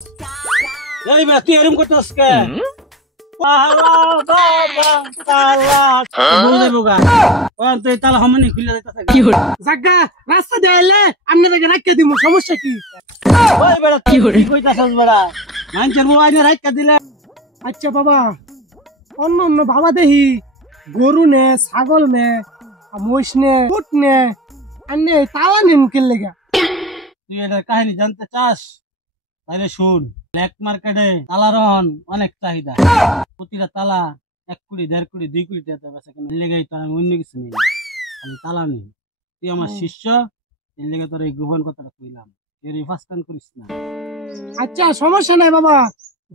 এই বেটা তুই এরকম করতেছ কে? পালা বাবা তালা বলে বোগা ওন তুই তালা হমনি খুলে দিতেছ কি হল জাগা রাস্তা দেইলে আমনে দেখে রাখকে দিমু সমস্যা কি? ওই বেটা কি কইতাছস বেটা মানছের মোবাইলে রাখকে দিলে। আচ্ছা বাবা অন্য অন্য বাবা দেহি গরু নে ছাগল নে মহিষ নে উট নে আন্নে তালা নিন কে লাগা? তুই এটার কাহিনী জানতে চাস? তাহলে শুন, ব্ল্যাক মার্কেটে তালার অনেক চাহিদা। প্রতিটা তালা 1 কোটি 1.5 কোটি 2 কোটি টাকা বেচা কেন লেগেই তো আমি অন্য কিছু নেই, আমি তালা নেই। তুই আমার শিষ্য, এর লেগে তোর এই গোপন কথাটা কইলাম, এর ফার্স্ট টাইম করিস না। আচ্ছা সমস্যা নাই বাবা,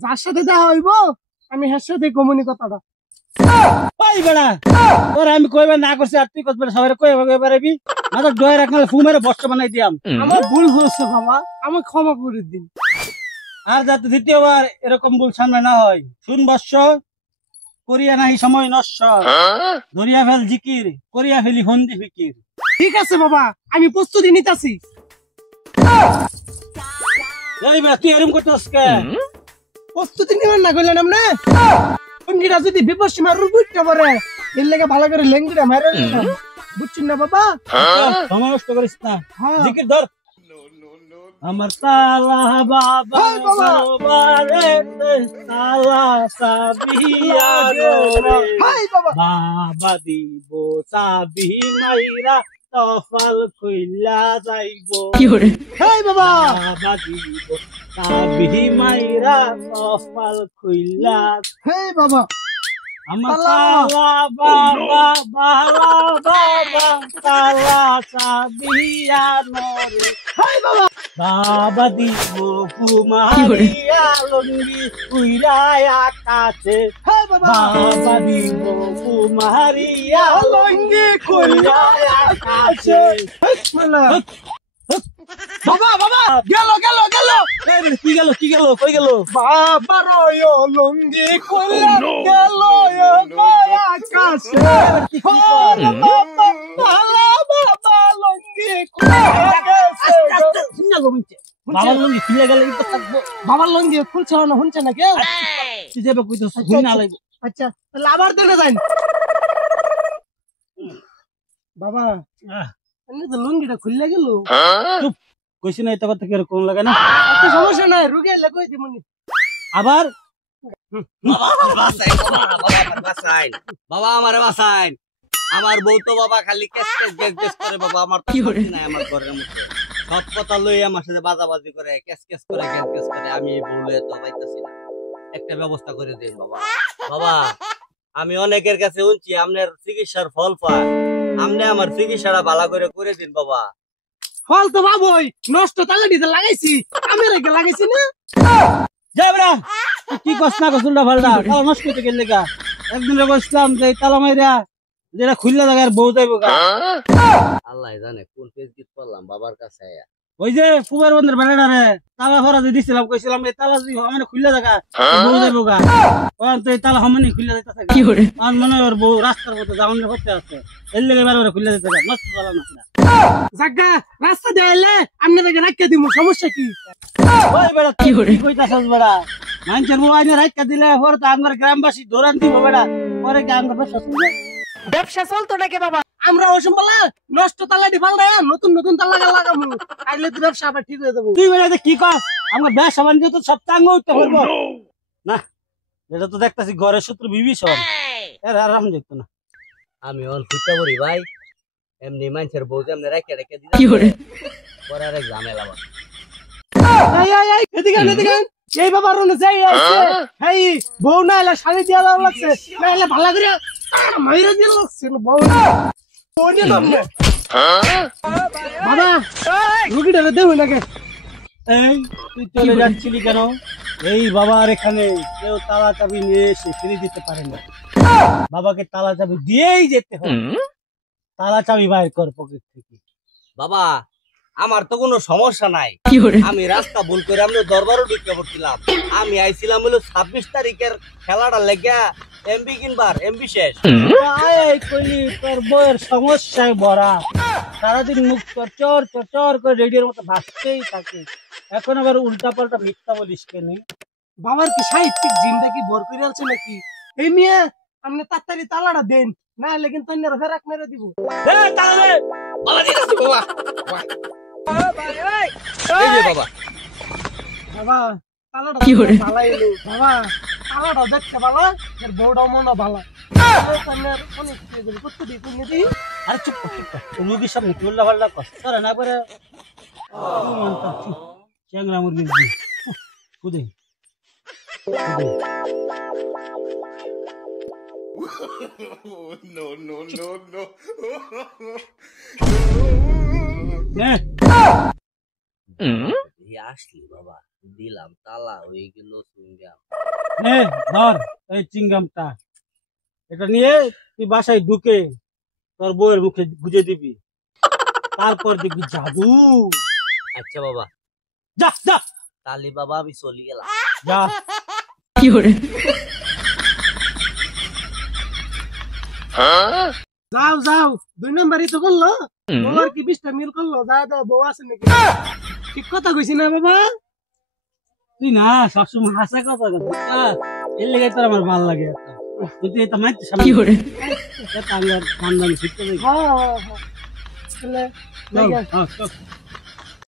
যার সাথে দেখা হইব আমি হের সাথে কমুনি কথাটা। ওই বেড়া তোর আমি কইবার না করছি আর তুই কইবার সবাই কইবার পারবি? মাথা ডয় রাখলে ফুমের বস্তা বানাই দিয়াম। আমার ভুল হচ্ছে বাবা, আমাকে ক্ষমা করে দিন। আর যাতে দ্বিতীয়বার এরকম ভুল সামনে না হয়। শুন বৎস, করিয়া নাহি সময় নষ্ট, ধরিয়া ফেল জিকির, করিয়া ফেলি হন্দি ফিকির। ঠিক আছে বাবা, আমি প্রস্তুতি নিতাছি। এই বেটা তুই এরকম করতেছ কে? প্রস্তুতি নিবেন না কইলেন আপনি? লুঙ্গিটা যদি বিপদ সীমার রুটতে পারে এর লেগে ভালো করে লেঙ্গিটা মেরে বুঝছেন না বাবা? সময় নষ্ট করিস না, জিকির ধর। আমার তালা বাবা বারে তালা সাবিয়া বাবা দিব সাবি মাইরা তফাল খুইলা যাইব। হেই বাবা বাবা দিব সাবি মাইরা তফাল খুইলা। হেই বাবা আমার তালা বাবা বালা বাবা তালা সাবিয়া নরে। হেই বাবা বাবা দিব কুমারিয়া লঙ্গি উইরায় আকাশে। বাবা দিব কুমারিয়া লঙ্গি উইরায় আকাশে। বাবা বাবা গেল গেল গেল কি গেল কি গেল কই গেল? বাবা রয় লঙ্গি খুইলা গেল আকাশে। বাবা বাবা লঙ্গি খুইলা গেছে। বাবার লঙ্গি খুলে গেলে তো থাকবো। বাবার লঙ্গি খুলছে না শুনছে না কেউ? তুই যাবে কইতো শুনি না লাগবো। আচ্ছা তাহলে আবার দেনা যাই বাবা। এমনি তো লঙ্গিটা খুলে গেল। চুপ কইছি না এটা কথা কি কোন লাগে না? আচ্ছা সমস্যা নাই, রুগী এলে কই দিমুনি। আবার বাবা আমারে বাসাইন। আমার বউ তো বাবা খালি কেস কেস করে বাবা। আমার তো নাই আমার ঘরের মধ্যে সব কথা লই আমার সাথে বাজাবাজি করে কেস করে আমি বউলে তো পাইতাছি না। একটা ব্যবস্থা করে দেন বাবা। বাবা আমি অনেকের কাছে শুনছি আপনার চিকিৎসার ফল পায়, আপনি আমার চিকিৎসাটা ভালো করে দিন বাবা। ফল তো বাবুই নষ্ট তালে দিতে লাগাইছি, আমি রেখে লাগাইছি না। যাবরা কি কষ্ট না কষ্ট উল্টা পাল্টা তালা নষ্ট করতে গেলে গা। একদিন বসলাম যে তালা মাইরা যেটা খুললে জায়গার বউ যাইব গা। আল্লাহ জানে কোন পেজ গীত করলাম বাবার কাছে। ওই যে ফুবার বন্ধের বেড়াটা রে তালা ভরা দিয়ে দিছিলাম, কইছিলাম এই তালা যদি মানে খুললে জায়গা বউ যাইব গা। তো এই তালা হমানি খুললে যাইতেছে কি করে? আমার মনে হয় বউ রাস্তার মধ্যে যাওয়ার করতে আছে, এর লেগে বারে খুললে যেতে নষ্ট তালা না জাগা রাস্তা দেইলে আমনে দেখে রাখকে দিমু সমস্যা কি? ওই বেটা কি কইতাছস বেটা? মানছের মোবাইলে রাখকে দিলে পরে তো আমার গ্রামবাসী দৌড়ান দিব বেটা, পরে কি আমরা ব্যবসা চলতো নাকি বাবা? আমরা ওসব বলা নষ্ট তালা দি ফাল দেয় নতুন নতুন তালা লাগামু, আইলে তো ব্যবসা আবার ঠিক হয়ে যাবো। তুই বেটা কি কস? আমার ব্যবসা বাণিজ্য তো সব চাঙ্গ উঠতে পারবো না। এটা তো দেখতেছি ঘরের সূত্র বিভীষণ, এর আরাম দেখতো না। আমি অন ফুটা করি ভাই, এমনি মানুষের বউ যেমনি রেখে দিই পরে আর ঝামেলা। এদিকে এই বাবার যাই এই বউ না এলে শাড়ি দিয়া লাগছে না, এলে ভালো করে মাইরা দিয়ে লাগছে বউ বাবা রুগীটা দেবো নাকি? এই তুই চলে যাচ্ছিলি কেন? এই বাবার এখানে কেউ তালা চাবি নিয়ে এসে ফিরে দিতে পারে না, বাবাকে তালা চাবি দিয়েই যেতে হবে। তালা চাবি বাইর কর পকেট থেকে। বাবা আমার তো কোনো সমস্যা নাই। আমি রাস্তা ভুল করে আমি দরবারও ঢুকে পড়ছিলাম। আমি আইছিলাম হলো 26 তারিখের খেলাটা লেগে এমবি কিনবার, এমবি শেষ। এই কইলি তোর বউয়ের সমস্যায় ভরা, সারাদিন মুখ চর চর চর করে রেডিওর মতো ভাসতেই থাকে, এখন আবার উল্টা পাল্টা মিথ্যা বলিস কেন? বাবার কি সাহিত্যিক জিনটা কি ভর করে আছে নাকি? এই মেয়ে আপনি তাড়াতাড়ি তালাটা দেন, না হলে কিন্তু অন্যরা ফেরাক মেরে দিব। বাবা দিতেছি বাবা। এই যে বাবা, বাবা তালাটা ভালো এলো বাবা, তালাটা দেখতে ভালো, এর বউটাও মনে ভালো। অনেক করতে দিই তুমি দিই। আরে চুপ কর, চুপ কর, রুগীর সামনে কি উল্লা পাল্লা কষ্ট করে না করে চ্যাংরা মুরগি খুদে আসলি বাবা, দিলাম তালা হয়ে গেল চুইংগাম। ধর এই চিংগামটা, এটা নিয়ে তুই বাসায় ঢুকে তোর বউয়ের মুখে গুজে দিবি, তারপর দেখবি জাদু। আচ্ছা বাবা, যা যা তালি বাবা আমি চলে গেলাম। যা। যাও যাও, 2 নম্বরই তো করলো, বউর কি 20টা মিল করলো, যা যা বউ আছে নাকি? ঠিক কথা কইছি না বাবা? তুই না সবসময় হাসা কথা কর, এর লেগে তোর আমার ভালো লাগে। তুই এটা মাইতে সামনে এটা আমি আর খানদানি শিখতে যাই। হ্যাঁ হ্যাঁ হ্যাঁ।